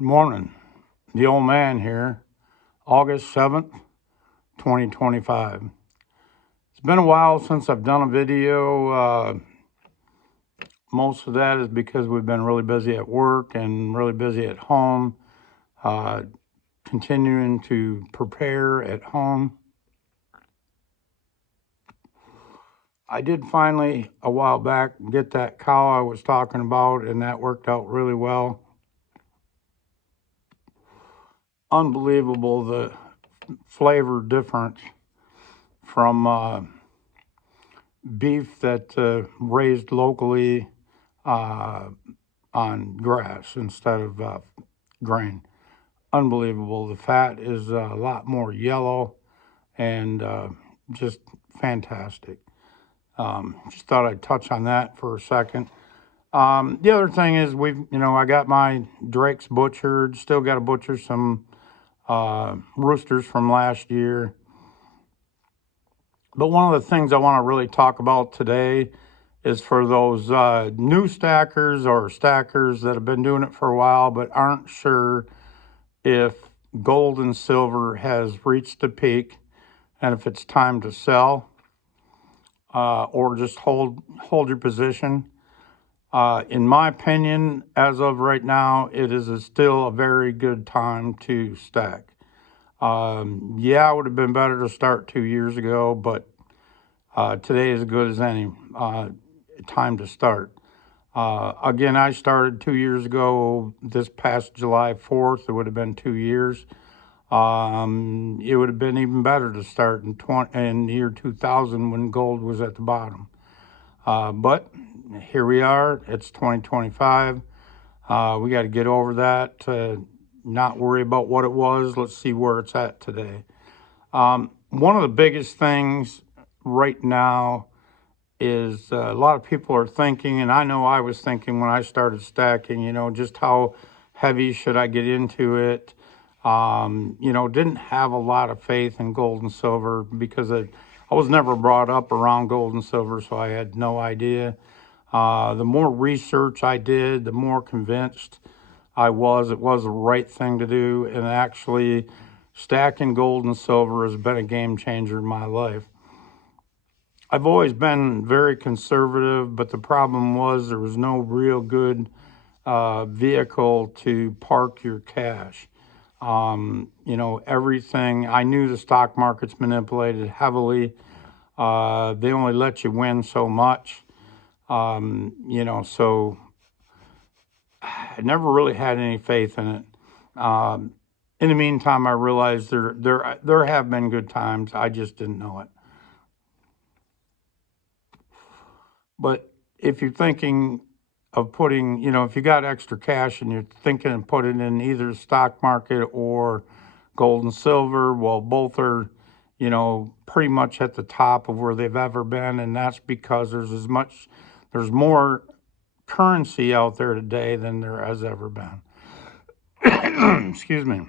Good morning. The old man here, August 7th, 2025. It's been a while since I've done a video. Most of that is because we've been really busy at work and really busy at home, uh, continuing to prepare at home. I did finally, a while back, get that cow I was talking about, and that worked out really well. Unbelievable the flavor difference from beef that raised locally on grass instead of grain. Unbelievable. The fat is a lot more yellow and just fantastic. Just thought I'd touch on that for a second. The other thing is I got my drakes butchered. Still got to butcher some roosters from last year. But one of the things I want to really talk about today is for those new stackers or stackers that have been doing it for a while but aren't sure if gold and silver has reached a peak and if it's time to sell or just hold your position. In my opinion, as of right now, it is still a very good time to stack. Yeah, it would have been better to start 2 years ago, but today is as good as any time to start. Again, I started 2 years ago. This past July 4th, it would have been 2 years. It would have been even better to start in the year 2000 when gold was at the bottom. But here we are. It's 2025. We got to get over that. Not worry about what it was. Let's see where it's at today. One of the biggest things right now is a lot of people are thinking, and I know I was thinking when I started stacking, just how heavy should I get into it? Didn't have a lot of faith in gold and silver because I was never brought up around gold and silver, so I had no idea. The more research I did, the more convinced it was the right thing to do, and actually stacking gold and silver has been a game changer in my life. I've always been very conservative, but the problem was there was no real good vehicle to park your cash. Everything, I knew the stock market's manipulated heavily. They only let you win so much. So I never really had any faith in it. In the meantime, I realized there have been good times. I just didn't know it. But if you're thinking of putting, if you got extra cash and you're thinking of putting in either the stock market or gold and silver, well, both are, pretty much at the top of where they've ever been. And that's because there's more currency out there today than there has ever been. Excuse me.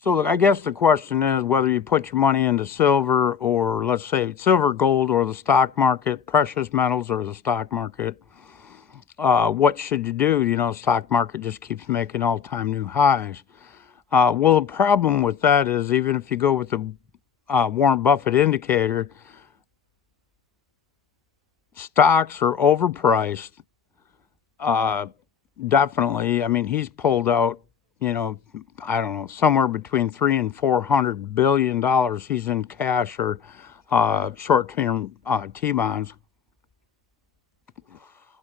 So I guess the question is whether you put your money into silver or, let's say, silver, gold, or the stock market, precious metals or the stock market. What should you do? The stock market just keeps making all-time new highs. Well, the problem with that is even if you go with the Warren Buffett indicator, stocks are overpriced. Definitely. I mean, he's pulled out, I don't know, somewhere between $300 and $400 billion. He's in cash or short-term T-bonds,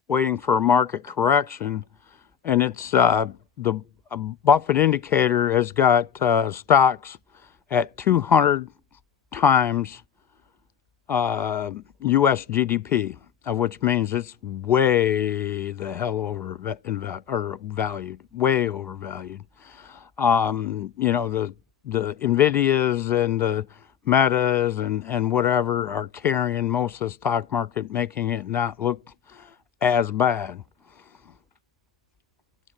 waiting for a market correction. And it's the Buffett indicator has got stocks at 200 times U.S. GDP, which means it's way the hell valued, way overvalued. The Nvidias and the Metas and whatever are carrying most of the stock market, making it not look as bad.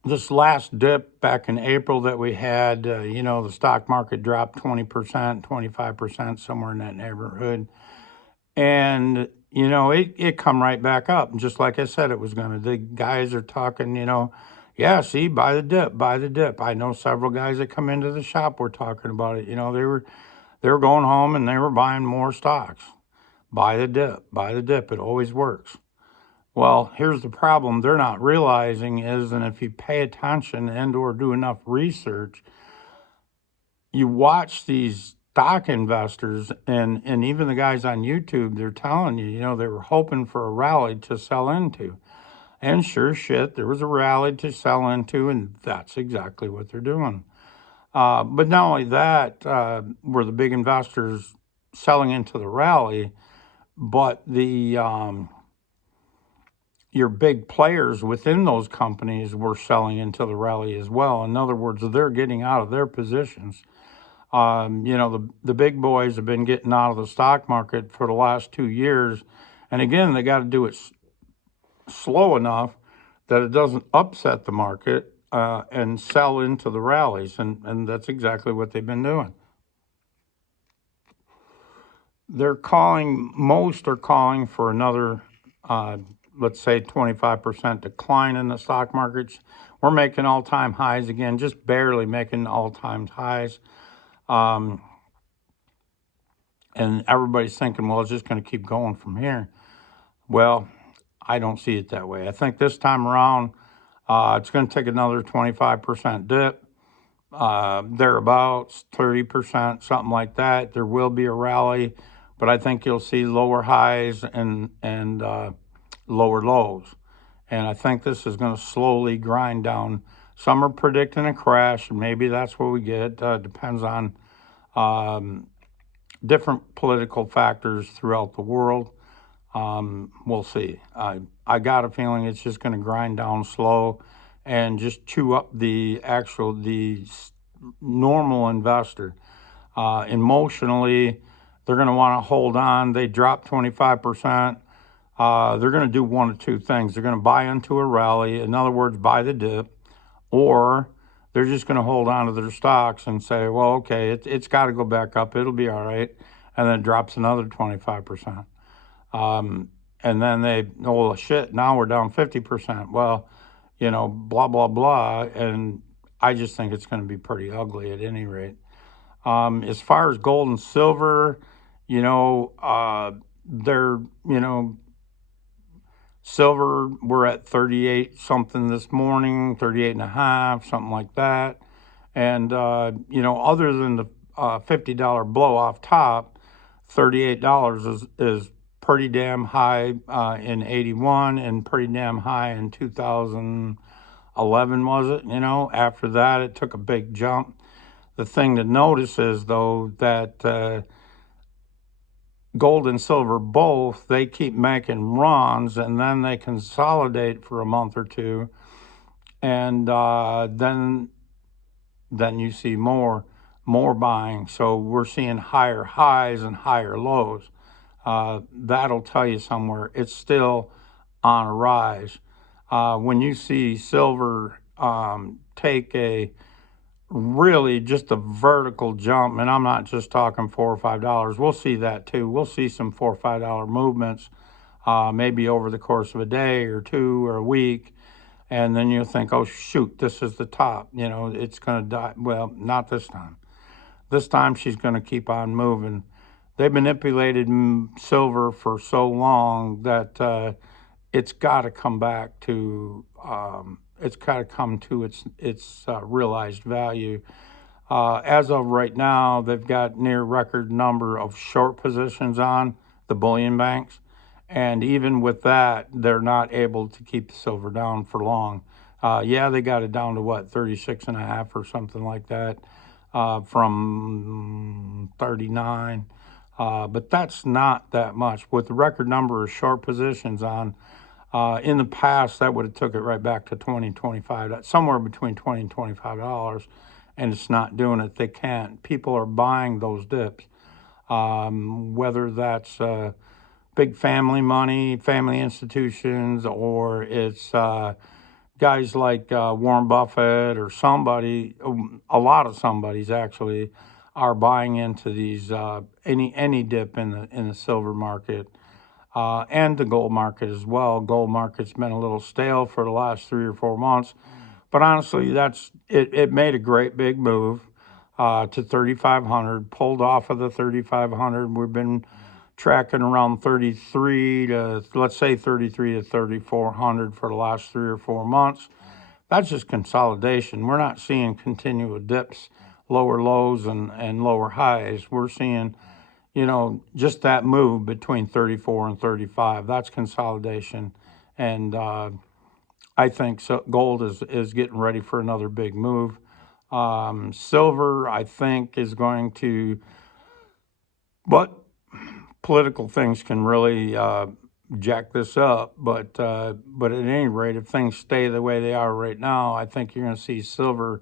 This last dip back in April that we had, the stock market dropped 20%, 25%, somewhere in that neighborhood. And it come right back up. And just like I said, it was going to. The guys are talking, yeah, see, buy the dip, buy the dip. I know several guys that come into the shop were talking about it. They were going home and they were buying more stocks. Buy the dip, buy the dip. It always works. Well, here's the problem they're not realizing is, and if you pay attention and or do enough research, you watch these stock investors and even the guys on YouTube, they're telling you, they were hoping for a rally to sell into. And sure shit, there was a rally to sell into, and that's exactly what they're doing. But not only that, were the big investors selling into the rally, but your big players within those companies were selling into the rally as well. In other words, they're getting out of their positions. The big boys have been getting out of the stock market for the last 2 years. And again, they got to do it slow enough that it doesn't upset the market and sell into the rallies. And that's exactly what they've been doing. Most are calling for another, let's say, 25% decline in the stock markets. We're making all-time highs again, just barely making all-time highs. And everybody's thinking, well, it's just going to keep going from here. Well, I don't see it that way. I think this time around, it's going to take another 25% dip, thereabouts, 30%, something like that. There will be a rally, but I think you'll see lower highs and lower lows. And I think this is going to slowly grind down. Some are predicting a crash, and maybe that's what we get. Depends on different political factors throughout the world. We'll see. I got a feeling it's just going to grind down slow and just chew up the normal investor. Emotionally, they're going to want to hold on. They drop 25%. They're going to do one of two things. They're going to buy into a rally, in other words, buy the dip, or they're just going to hold on to their stocks and say, well, okay, it's got to go back up. It'll be all right. And then it drops another 25%. And then oh, shit, now we're down 50%. Well, blah, blah, blah. And I just think it's going to be pretty ugly at any rate. As far as gold and silver, they're, silver, we're at 38 something this morning, 38 and a half, something like that. And, other than the $50 blow off top, $38 is pretty damn high in 81 and pretty damn high in 2011, was it? After that, it took a big jump. The thing to notice is, though, that gold and silver both, they keep making runs and then they consolidate for a month or two. And then you see more buying. So we're seeing higher highs and higher lows. That'll tell you somewhere it's still on a rise. When you see silver take a really just a vertical jump, and I'm not just talking $4 or $5. We'll see that too. We'll see some $4 or $5 movements, maybe over the course of a day or two or a week, and then you'll think, oh shoot, this is the top. It's going to die. Well, not this time. This time she's going to keep on moving. They manipulated silver for so long that it's got to come back to. It's got to come to its realized value. As of right now, they've got near record number of short positions on the bullion banks. And even with that, they're not able to keep the silver down for long. They got it down to what, 36 and a half or something like that from 39. But that's not that much. With the record number of short positions on, in the past, that would have took it right back to 20, 25, somewhere between $20 and $25, and it's not doing it. They can't. People are buying those dips, whether that's big family money, family institutions, or it's guys like Warren Buffett or somebody. A lot of somebody's actually are buying into these any dip in the silver market. and the gold market as well. Gold market's been a little stale for the last 3 or 4 months, but honestly, it made a great big move to 3,500, pulled off of the 3,500. We've been tracking around 33 to, let's say, 33 to 3,400 for the last 3 or 4 months. That's just consolidation. We're not seeing continual dips, lower lows and lower highs. We're seeing, just that move between 34 and 35. That's consolidation. And I think so, gold is getting ready for another big move. Silver, I think, is going to, but political things can really jack this up. But at any rate, if things stay the way they are right now, I think you're going to see silver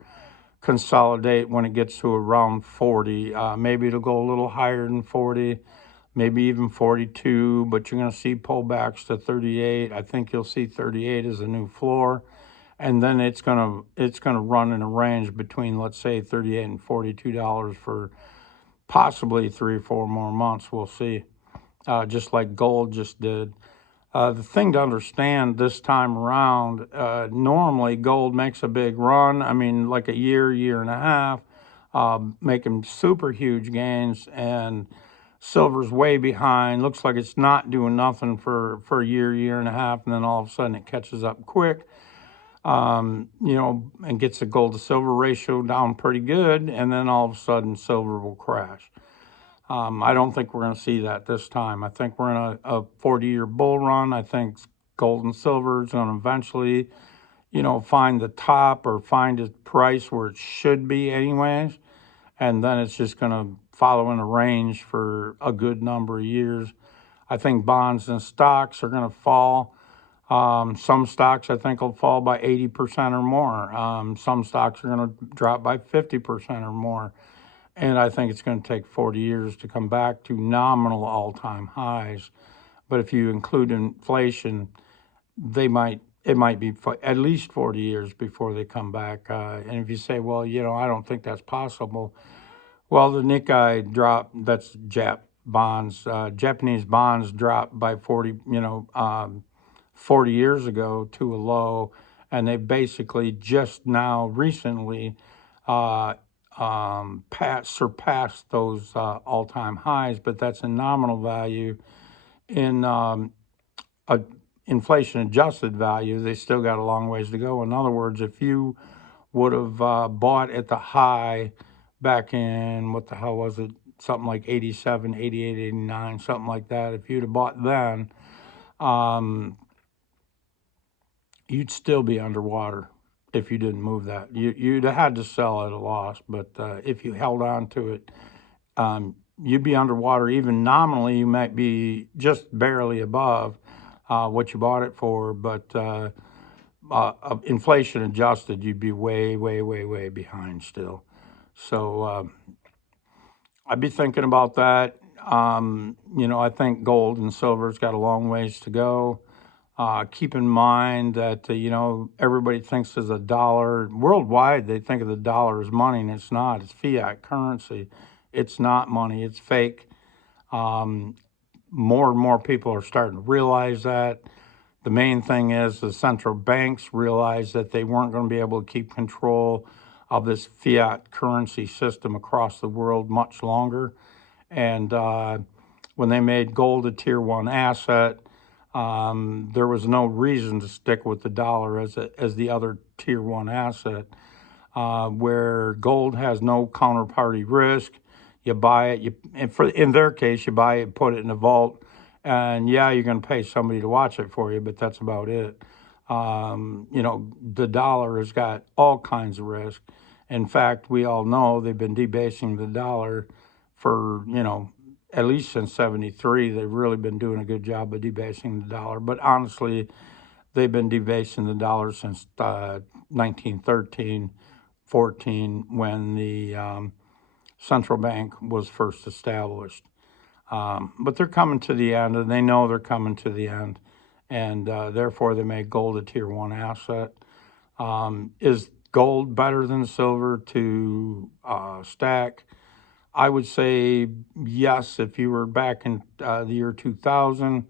consolidate when it gets to around 40. Maybe it'll go a little higher than 40, maybe even 42, but you're going to see pullbacks to 38. I think you'll see 38 as a new floor, and then it's going to run in a range between, let's say, 38 and $42 for possibly 3 or 4 more months. We'll see. Just like gold just did. The thing to understand this time around, normally gold makes a big run. I mean, like a year and a half, making super huge gains, and silver's way behind. Looks like it's not doing nothing for a year and a half, and then all of a sudden it catches up quick, and gets the gold to silver ratio down pretty good, and then all of a sudden silver will crash. I don't think we're going to see that this time. I think we're in a 40-year bull run. I think gold and silver is going to eventually, find the top or find its price where it should be anyways. And then it's just going to follow in a range for a good number of years. I think bonds and stocks are going to fall. Some stocks I think will fall by 80% or more. Some stocks are going to drop by 50% or more. And I think it's going to take 40 years to come back to nominal all-time highs. But if you include inflation, it might be at least 40 years before they come back. And if you say, well, I don't think that's possible. Well, the Nikkei drop, that's Japanese bonds dropped by 40 years ago to a low, and they basically just now recently surpassed those all-time highs, but that's a nominal value. In a inflation-adjusted value, they still got a long ways to go. In other words, if you would have bought at the high back in, what the hell was it, something like 87, 88, 89, something like that, if you'd have bought then, you'd still be underwater if you didn't move that. You'd have had to sell at a loss, but if you held on to it, you'd be underwater. Even nominally, you might be just barely above what you bought it for, but inflation adjusted, you'd be way, way, way, way behind still. So I'd be thinking about that. I think gold and silver's got a long ways to go. Keep in mind that, everybody thinks of the dollar. Worldwide, they think of the dollar as money, and it's not. It's fiat currency. It's not money. It's fake. More and more people are starting to realize that. The main thing is the central banks realized that they weren't going to be able to keep control of this fiat currency system across the world much longer. And when they made gold a tier 1 asset, there was no reason to stick with the dollar as the other tier 1 asset, where gold has no counterparty risk. You buy it, in their case, you buy it, put it in a vault, and you're going to pay somebody to watch it for you, but that's about it. The dollar has got all kinds of risk. In fact, we all know they've been debasing the dollar for, at least since 73. They've really been doing a good job of debasing the dollar. But honestly, they've been debasing the dollar since 1913, 14, when the central bank was first established. But they're coming to the end, and they know they're coming to the end. And therefore, they made gold a tier 1 asset. Is gold better than silver to stack? I would say yes. If you were back in the year 2000,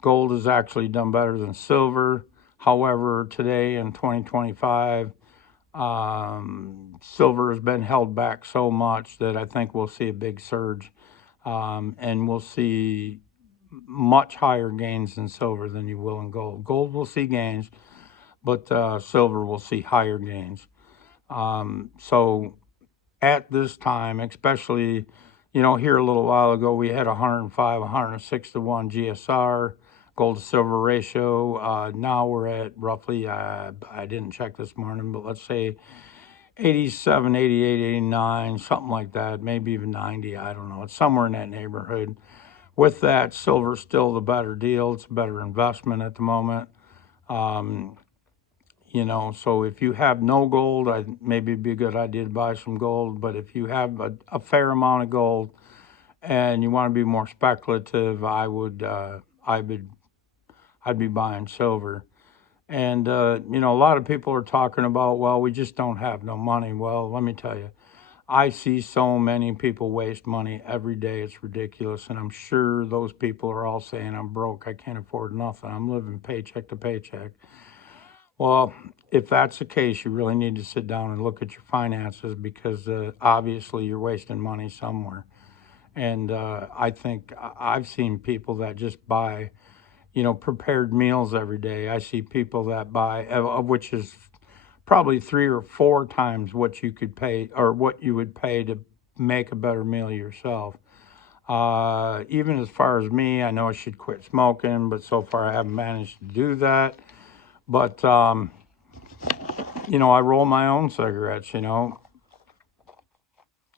Gold has actually done better than silver. However, today in 2025, silver has been held back so much that I think we'll see a big surge, and we'll see much higher gains in silver than you will in gold. Gold will see gains, but silver will see higher gains. So at this time, especially, here a little while ago, we had 105, 106 to 1 GSR, gold to silver ratio. Now we're at roughly, I didn't check this morning, but let's say 87, 88, 89, something like that, maybe even 90. I don't know. It's somewhere in that neighborhood. With that, silver's still the better deal. It's a better investment at the moment. Um, so if you have no gold, maybe it'd be a good idea to buy some gold. But if you have a fair amount of gold and you want to be more speculative, I'd be buying silver. And a lot of people are talking about, well, we just don't have no money. Well, let me tell you, I see so many people waste money every day. It's ridiculous. And I'm sure those people are all saying, I'm broke. I can't afford nothing. I'm living paycheck to paycheck. Well, if that's the case, you really need to sit down and look at your finances because obviously you're wasting money somewhere. And I think I've seen people that just buy, prepared meals every day. I see people that buy, which is probably 3 or 4 times what you could pay or what you would pay to make a better meal yourself. Even as far as me, I know I should quit smoking, but so far I haven't managed to do that. But I roll my own cigarettes,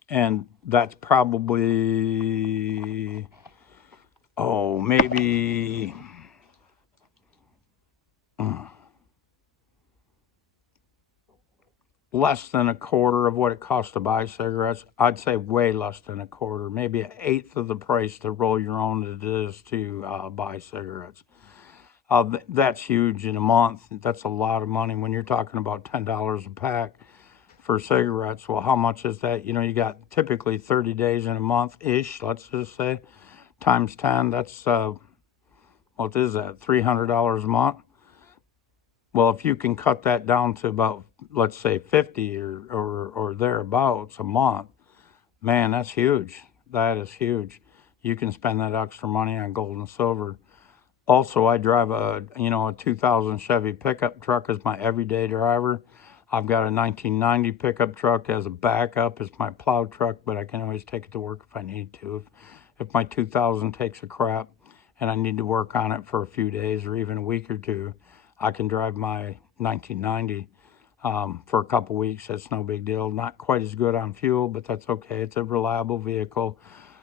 and that's probably, maybe less than a quarter of what it costs to buy cigarettes. I'd say way less than a quarter, maybe an eighth of the price to roll your own as it is to buy cigarettes. That's huge in a month. That's a lot of money when you're talking about $10 a pack for cigarettes. Well, how much is that? You got typically 30 days in a month ish, let's just say, times 10. That's, what is that, $300 a month? Well, if you can cut that down to about, let's say, 50 or thereabouts a month, man, that's huge. That is huge. You can spend that extra money on gold and silver. Also, I drive a 2000 Chevy pickup truck as my everyday driver. I've got a 1990 pickup truck as a backup as my plow truck, but I can always take it to work if I need to. If my 2000 takes a crap and I need to work on it for a few days or even a week or two, I can drive my 1990 for a couple weeks. That's no big deal. Not quite as good on fuel, but that's okay. It's a reliable vehicle.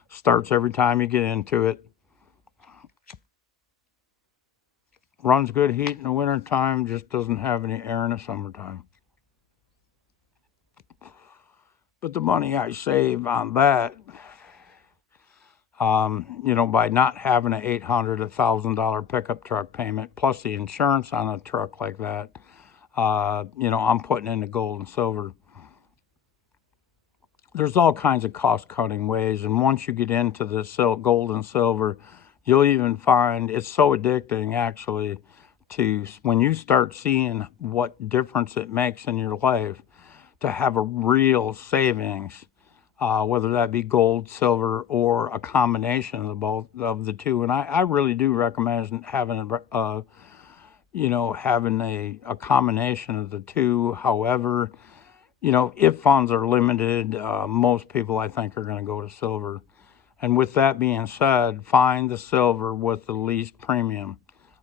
Starts every time you get into it. Runs good heat in the wintertime, just doesn't have any air in the summertime. But the money I save on that, by not having an $800, $1,000 pickup truck payment, plus the insurance on a truck like that, I'm putting into gold and silver. There's all kinds of cost cutting ways. And once you get into the gold and silver, you'll even find it's so addicting actually to when you start seeing what difference it makes in your life to have a real savings, whether that be gold, silver, or a combination of the both of the two. And I really do recommend having a combination of the two. However, if funds are limited, most people I think are going to go to silver. And with that being said, find the silver with the least premium,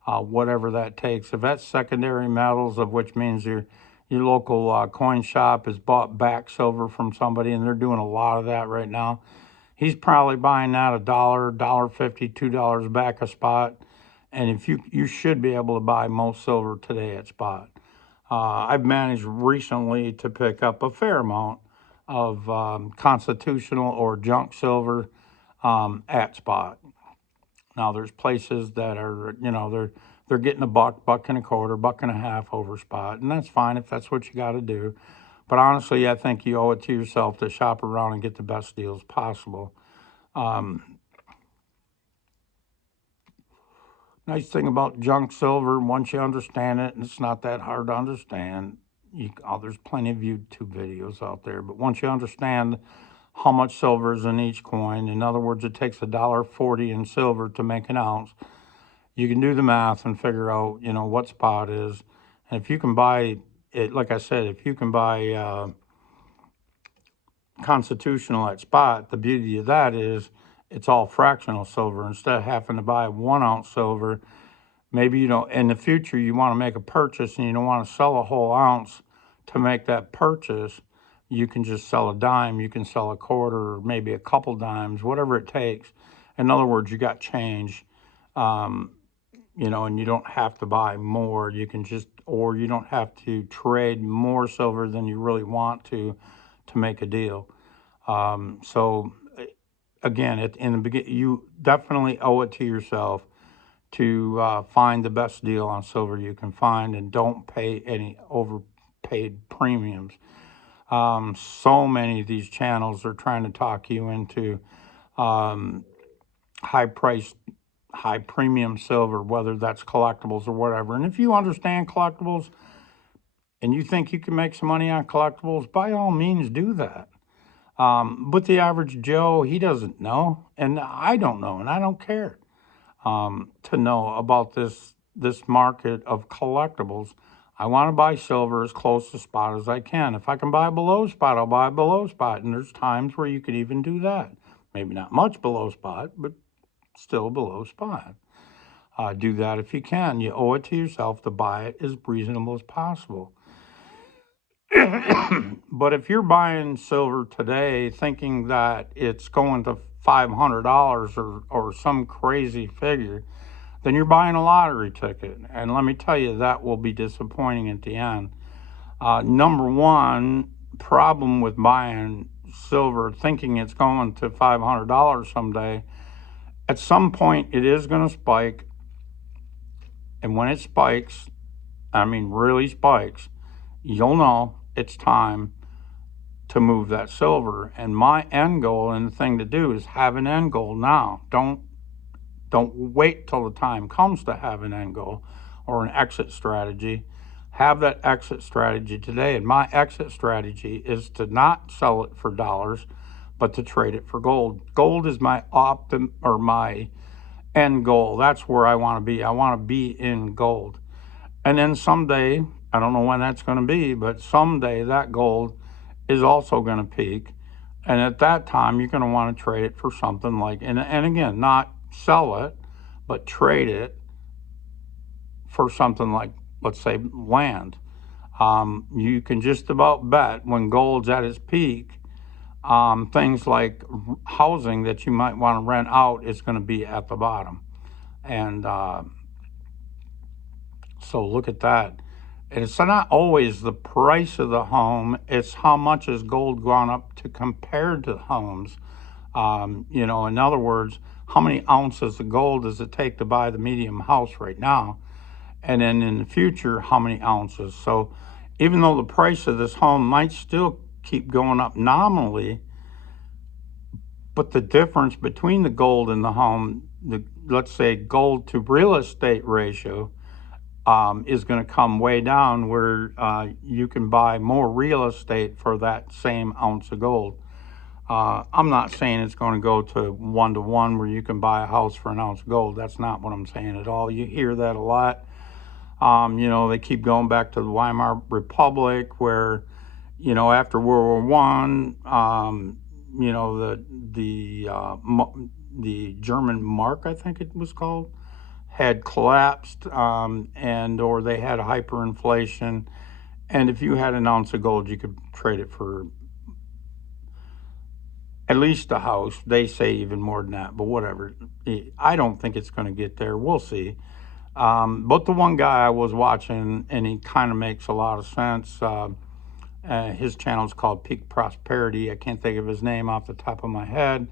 whatever that takes. If that's secondary metals, of which means your local coin shop has bought back silver from somebody, and they're doing a lot of that right now. He's probably buying that $1, $1.50, $2 back a spot, and if you should be able to buy most silver today at spot. I've managed recently to pick up a fair amount of constitutional or junk silver at spot. Now there's places that are, they're getting a buck and a quarter, buck and a half over spot, and that's fine if that's what you got to do. But honestly, I think you owe it to yourself to shop around and get the best deals possible. Um, Nice thing about junk silver, once you understand it, and it's not that hard to understand. There's plenty of YouTube videos out there, but once you understand how much silver is in each coin, in other words, it takes $1.40 in silver to make an ounce. You can do the math and figure out, what spot is. And if you can buy it, like I said, if you can buy constitutional at spot, the beauty of that is it's all fractional silver. Instead of having to buy 1 ounce silver, maybe in the future you want to make a purchase and you don't want to sell a whole ounce to make that purchase. You can just sell a dime, you can sell a quarter, or maybe a couple dimes, whatever it takes. In other words, you got change, and you don't have to buy more. You can or you don't have to trade more silver than you really want to make a deal. So again, in the beginning, you definitely owe it to yourself to find the best deal on silver you can find, and don't pay any overpaid premiums. So many of these channels are trying to talk you into high premium silver, whether that's collectibles or whatever. And if you understand collectibles and you think you can make some money on collectibles, by all means do that. But the average Joe, he doesn't know, and I don't know, and I don't care to know about this market of collectibles. I want to buy silver as close to spot as I can. If I can buy below spot, I'll buy below spot. And there's times where you could even do that. Maybe not much below spot, but still below spot. Do that if you can. You owe it to yourself to buy it as reasonable as possible. But if you're buying silver today thinking that it's going to $500 or some crazy figure, then you're buying a lottery ticket. And let me tell you, that will be disappointing at the end. Number one problem with buying silver thinking it's going to $500 someday, at some point it is going to spike. And when it spikes, I mean really spikes, you'll know it's time to move that silver. And my end goal and the thing to do is have an end goal now. Don't wait till the time comes to have an end goal or an exit strategy. Have that exit strategy today. And my exit strategy is to not sell it for dollars, but to trade it for gold. Gold is my my end goal. That's where I want to be. I want to be in gold. And then someday, I don't know when that's going to be, but someday that gold is also going to peak. And at that time, you're going to want to trade it for something like, and again, not sell it, but trade it for something like, let's say, land. You can just about bet when gold's at its peak, things like housing that you might want to rent out is going to be at the bottom. And so look at that. And it's not always the price of the home, it's how much has gold gone up to compared to homes. In other words, how many ounces of gold does it take to buy the medium house right now? And then in the future, how many ounces? So even though the price of this home might still keep going up nominally, but the difference between the gold and the home, let's say gold to real estate ratio, is going to come way down where you can buy more real estate for that same ounce of gold. I'm not saying it's going to go to 1-to-1 where you can buy a house for an ounce of gold. That's not what I'm saying at all. You hear that a lot. They keep going back to the Weimar Republic where, after World War One, the German mark, I think it was called, had collapsed, or they had hyperinflation. And if you had an ounce of gold, you could trade it for at least a house. They say even more than that, but whatever. I don't think it's going to get there. We'll see. But the one guy I was watching, and he kind of makes a lot of sense. His channel is called Peak Prosperity. I can't think of his name off the top of my head.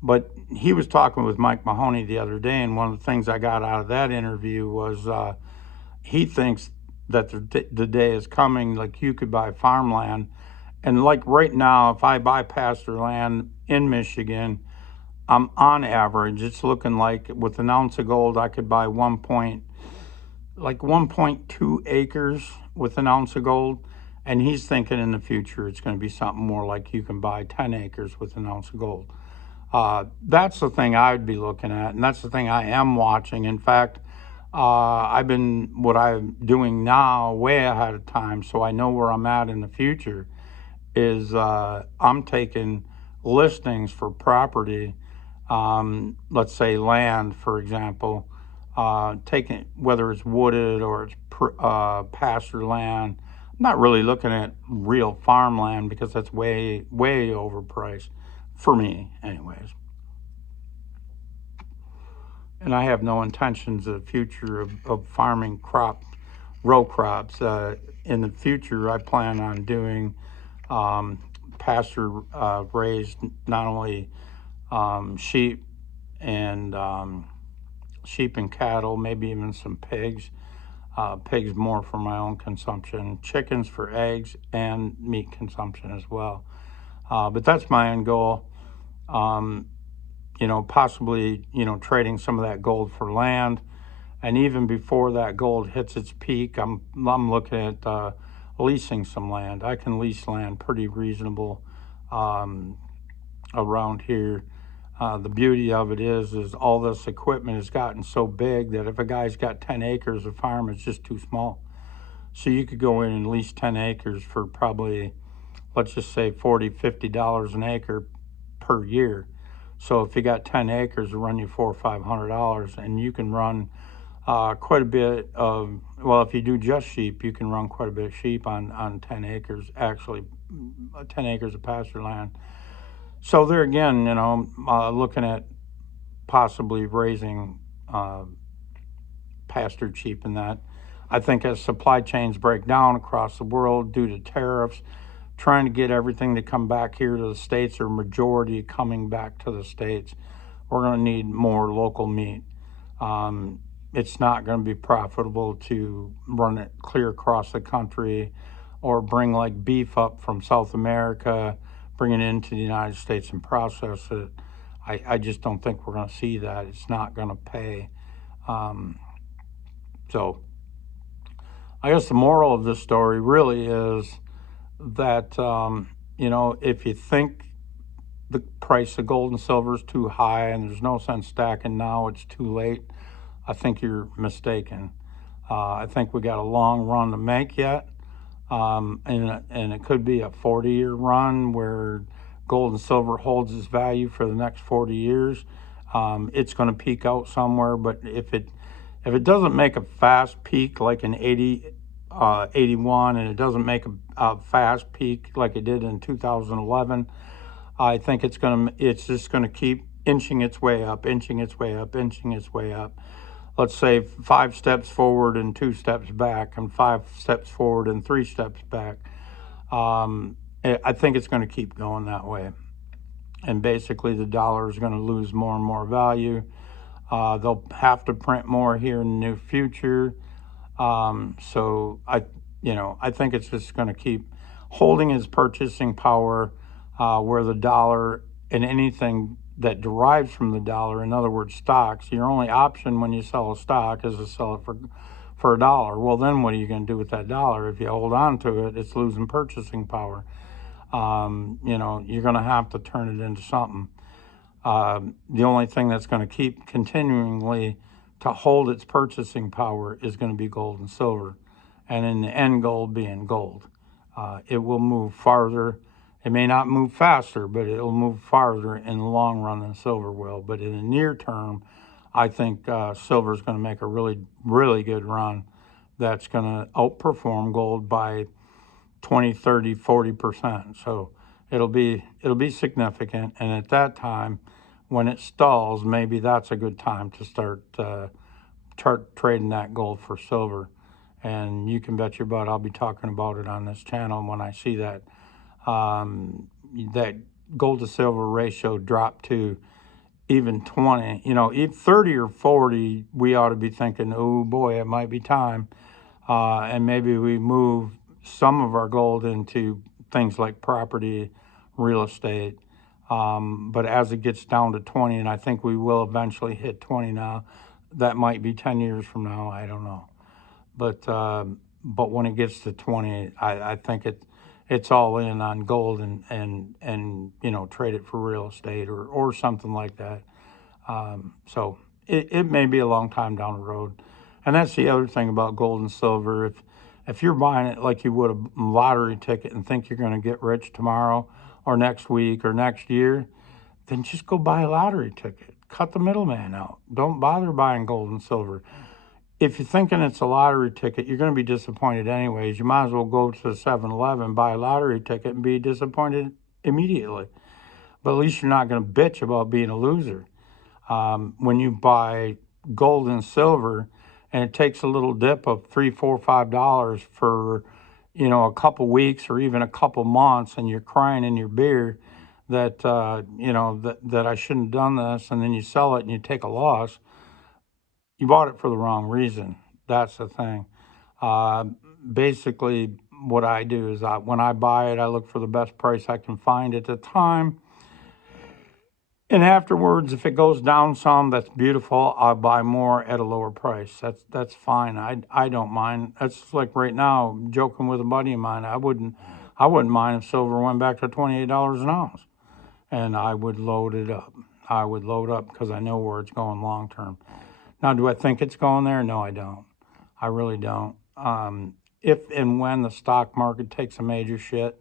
But he was talking with Mike Mahoney the other day, and one of the things I got out of that interview was he thinks that the day is coming, like you could buy farmland. And like right now, if I buy pasture land in Michigan, on average, it's looking like with an ounce of gold, I could buy 1.2 acres with an ounce of gold. And he's thinking in the future it's going to be something more like you can buy 10 acres with an ounce of gold. That's the thing I'd be looking at, and that's the thing I am watching. In fact, what I'm doing now way ahead of time, so I know where I'm at in the future, is I'm taking listings for property, let's say land, for example, taking whether it's wooded or it's pasture land. I'm not really looking at real farmland because that's way, way overpriced for me, anyways. And I have no intentions of the future of farming row crops. In the future, I plan on doing pasture raised, not only sheep and cattle, maybe even some pigs. Pigs more for my own consumption, chickens for eggs and meat consumption as well. But that's my end goal. Possibly, trading some of that gold for land. And even before that gold hits its peak, I'm looking at leasing some land. I can lease land pretty reasonable around here. The beauty of it is all this equipment has gotten so big that if a guy's got 10 acres of farm, it's just too small. So you could go in and lease 10 acres for probably, let's just say $40-50 an acre per year. So if you got 10 acres, it'll run you $400 or $500, and you can run quite a bit of, well, if you do just sheep, you can run quite a bit of sheep on 10 acres, actually 10 acres of pasture land. So there again, looking at possibly raising pastured sheep in that. I think as supply chains break down across the world due to tariffs, trying to get everything to come back here to the States, or majority coming back to the States, we're going to need more local meat. It's not going to be profitable to run it clear across the country or bring like beef up from South America, bring it into the United States and process it. I just don't think we're going to see that. It's not going to pay. So I guess the moral of this story really is that, if you think the price of gold and silver is too high and there's no sense stacking now, it's too late, I think you're mistaken. I think we got a long run to make yet, and it could be a 40-year run where gold and silver holds its value for the next 40 years. It's going to peak out somewhere, but if it doesn't make a fast peak like in 81, and it doesn't make a fast peak like it did in 2011, I think it's just going to keep inching its way up, inching its way up, inching its way up. Let's say 5 steps forward and 2 steps back, and 5 steps forward and 3 steps back. I think it's going to keep going that way. And basically the dollar is going to lose more and more value. They'll have to print more here in the near future. So I think it's just going to keep holding its purchasing power, where the dollar and anything that derives from the dollar, in other words, stocks, your only option when you sell a stock is to sell it for $1. Well, then what are you going to do with that dollar? If you hold on to it, it's losing purchasing power. You're going to have to turn it into something. The only thing that's going to keep continually to hold its purchasing power is going to be gold and silver, and in the end goal being gold. It will move farther. It may not move faster, but it'll move farther in the long run than silver will. But in the near term, I think silver is going to make a really, really good run that's going to outperform gold by 20, 30, 40%. So it'll be significant. And at that time, when it stalls, maybe that's a good time to start trading that gold for silver. And you can bet your butt I'll be talking about it on this channel when I see that that gold to silver ratio drop to even 20. Even 30 or 40, we ought to be thinking, oh boy, it might be time. And maybe we move some of our gold into things like property, real estate, But as it gets down to 20, and I think we will eventually hit 20 now, that might be 10 years from now. I don't know. But when it gets to 20, I think it's all in on gold and trade it for real estate or something like that. So it may be a long time down the road. And that's the other thing about gold and silver. If you're buying it like you would a lottery ticket and think you're going to get rich tomorrow or next week or next year, then just go buy a lottery ticket. Cut the middleman out. Don't bother buying gold and silver. If you're thinking it's a lottery ticket, you're going to be disappointed anyways. You might as well go to the 7-Eleven, buy a lottery ticket, and be disappointed immediately. But at least you're not going to bitch about being a loser. When you buy gold and silver, and it takes a little dip of $3, $4, $5 for, a couple weeks or even a couple months, and you're crying in your beer that that I shouldn't have done this, and then you sell it and you take a loss. You bought it for the wrong reason. That's the thing. Uh, Basically, what I do is when I buy it, I look for the best price I can find at the time. And afterwards, if it goes down some, that's beautiful. I'll buy more at a lower price. That's fine. I don't mind. That's like right now, joking with a buddy of mine. I wouldn't mind if silver went back to $28 an ounce, and I would load it up. I would load up because I know where it's going long term. Now, do I think it's going there? No, I don't. I really don't. If and when the stock market takes a major shit,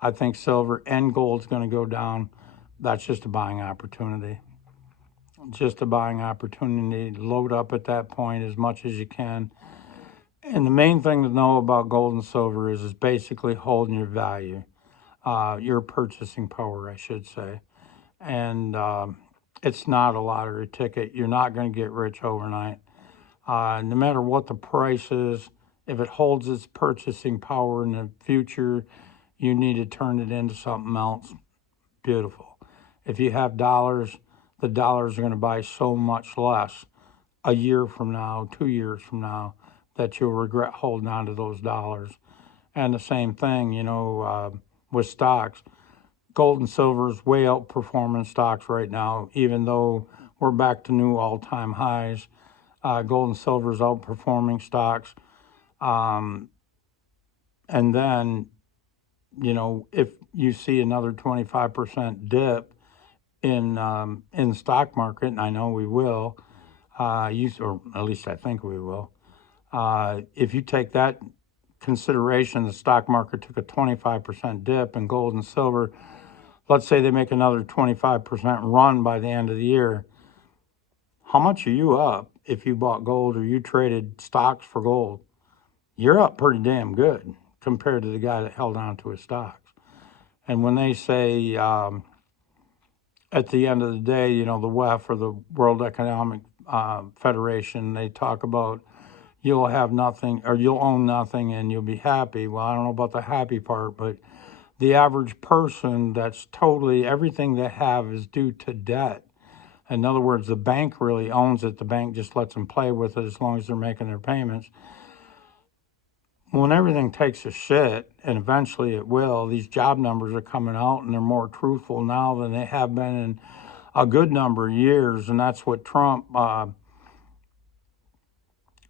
I think silver and gold's going to go down. That's just a buying opportunity. Just a buying opportunity. Load up at that point as much as you can. And the main thing to know about gold and silver is basically holding your value, your purchasing power, I should say. And it's not a lottery ticket. You're not going to get rich overnight. No matter what the price is, if it holds its purchasing power in the future, you need to turn it into something else. Beautiful. If you have dollars, the dollars are going to buy so much less a year from now, 2 years from now, that you'll regret holding on to those dollars. And the same thing, with stocks. Gold and silver is way outperforming stocks right now, even though we're back to new all-time highs. Gold and silver is outperforming stocks. Um, and then, if you see another 25% dip in the stock market, and I know we will, or at least I think we will. If you take that consideration, the stock market took a 25% dip in gold and silver. Let's say they make another 25% run by the end of the year. How much are you up if you bought gold or you traded stocks for gold? You're up pretty damn good compared to the guy that held on to his stocks. And when they say at the end of the day, the WEF or the World Economic Federation, they talk about you'll have nothing or you'll own nothing and you'll be happy. Well, I don't know about the happy part, but the average person that's totally everything they have is due to debt. In other words, the bank really owns it. The bank just lets them play with it as long as they're making their payments. When everything takes a shit, and eventually it will, these job numbers are coming out and they're more truthful now than they have been in a good number of years. And that's what Trump,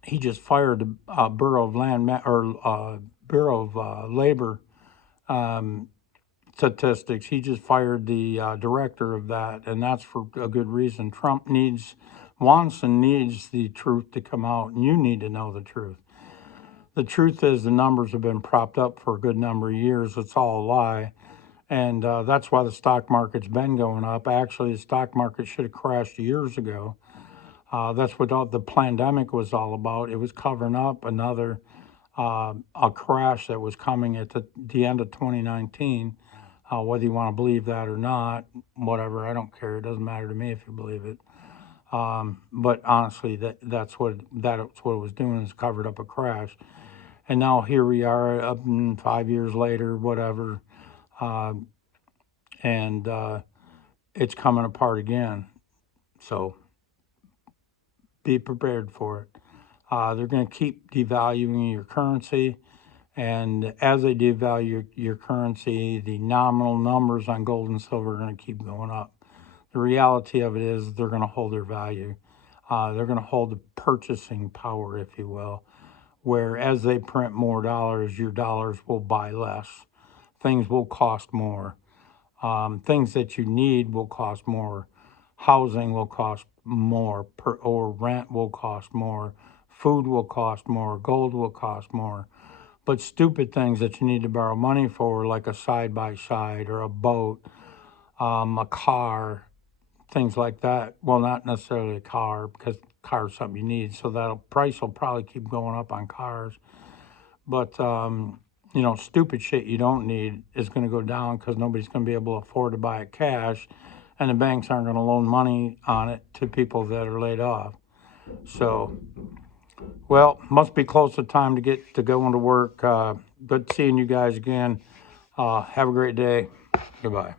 he just fired the Bureau of Bureau of Labor statistics. He just fired the director of that, and that's for a good reason. Trump wants and needs the truth to come out, and you need to know the truth. The truth is the numbers have been propped up for a good number of years. It's all a lie. And that's why the stock market's been going up. Actually, the stock market should have crashed years ago. That's what the pandemic was all about. It was covering up another a crash that was coming at the end of 2019. Whether you want to believe that or not, whatever, I don't care. It doesn't matter to me if you believe it. But honestly, that's what it was doing, is covered up a crash. And now here we are, up 5 years later, whatever, and it's coming apart again. So be prepared for it. They're going to keep devaluing your currency, And as they devalue your currency, the nominal numbers on gold and silver are going to keep going up. The reality of it is they're going to hold their value. They're going to hold the purchasing power, if you will, where as they print more dollars, your dollars will buy less. Things will cost more. Things that you need will cost more. Housing will cost more, or rent will cost more. Food will cost more. Gold will cost more. But stupid things that you need to borrow money for, like a side-by-side or a boat, a car, things like that. Well, not necessarily a car, because car is something you need. So that price will probably keep going up on cars. But, stupid shit you don't need is going to go down because nobody's going to be able to afford to buy it cash. And the banks aren't going to loan money on it to people that are laid off. So, well, must be close to time to get to going to work. Good seeing you guys again. Have a great day. Goodbye.